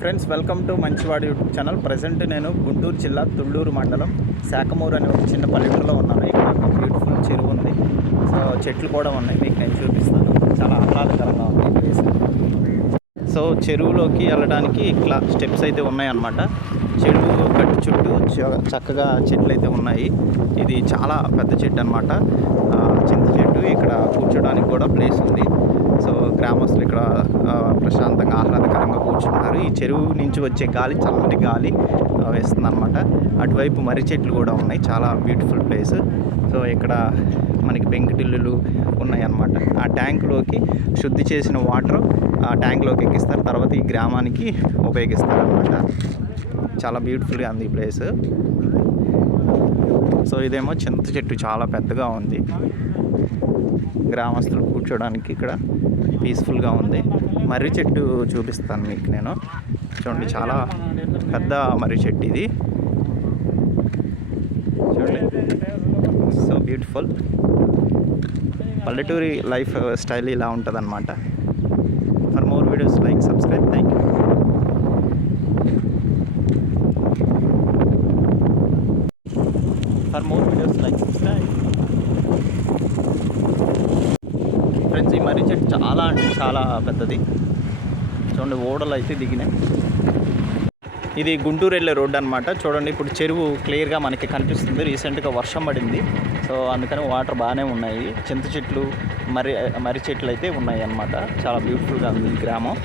Friends welcome to మంచివాడి YouTube channel. Present నేను గుంటూరు జిల్లా తుళ్ళూరు మండలం శాఖమూరు అనే ఒక చిన్న పల్లెటూరులో ఉన్నాను. ఇక్కడ ఒక బ్యూటిఫుల్ చెరువు ఉంది. సో చెట్లు కూడా ఉన్నాయి. మీకు నేను చూపిస్తాను. చాలా ఆహ్లాదకరంగా ఉంది ప్లేస్ సో చెరువులోకి వెళ్ళడానికి ఇట్లా స్టెప్స్ అయితే ఉన్నాయన్నమాట. చెరువు గట్టు చుట్టూ చ- చక్కగా చెట్లు అయితే ఉన్నాయి. ఇది చాలా పెద్ద చెట్టు అనమాట చింత చెట్టు. ఇక్కడ కూర్చోడానికి కూడా ప్లేస్ ఉంది. సో గ్రామస్తులు ఇక్కడ ప్రశాంతంగా ఆహ్లాదకరంగా కూర్చుంటున్నారు ఈ చెరువు నుంచి వచ్చే గాలి చల్లటి గాలి వేస్తుందన్నమాట. అటువైపు మర్రి చెట్లు కూడా ఉన్నాయి. చాలా బ్యూటిఫుల్ ప్లేస్ సో ఇక్కడ మనకి పెంకుటిల్లులు ఉన్నాయన్నమాట. ఆ ట్యాంకులోకి శుద్ధి చేసిన వాటర్ ఆ ట్యాంక్లోకి ఎక్కిస్తారు. తర్వాత ఈ గ్రామానికి ఉపయోగిస్తారు అనమాట చాలా బ్యూటిఫుల్గా ఉంది ఈ ప్లేస్ సో ఇదేమో చింత చెట్టు. చాలా పెద్దగా ఉంది. గ్రామస్తులు కూర్చోడానికి ఇక్కడ పీస్ఫుల్గా ఉంది. మర్రి చెట్టు చూపిస్తాను మీకు నేను. చూడండి చాలా పెద్ద మర్రి చెట్టు ఇది. చూడండి సో బ్యూటిఫుల్. పల్లెటూరి లైఫ్ స్టైల్ ఇలా ఉంటుందన్నమాట. For more videos like subscribe thank you. For more videos like subscribe friends ఈ మర్రి చెట్టు చాలా అంటే చాలా పెద్దది. చూడండి ఓడలు అయితే దిగినాయి. ఇది గుంటూరు వెళ్ళే రోడ్డు అనమాట చూడండి ఇప్పుడు చెరువు క్లియర్గా మనకి కనిపిస్తుంది. రీసెంట్గా వర్షం పడింది. సో అందుకని వాటర్ బాగానే ఉన్నాయి. చింత చెట్లు మరి మర్రి చెట్లు అయితే ఉన్నాయి అన్నమాట. చాలా బ్యూటిఫుల్గా ఉంది ఈ గ్రామం.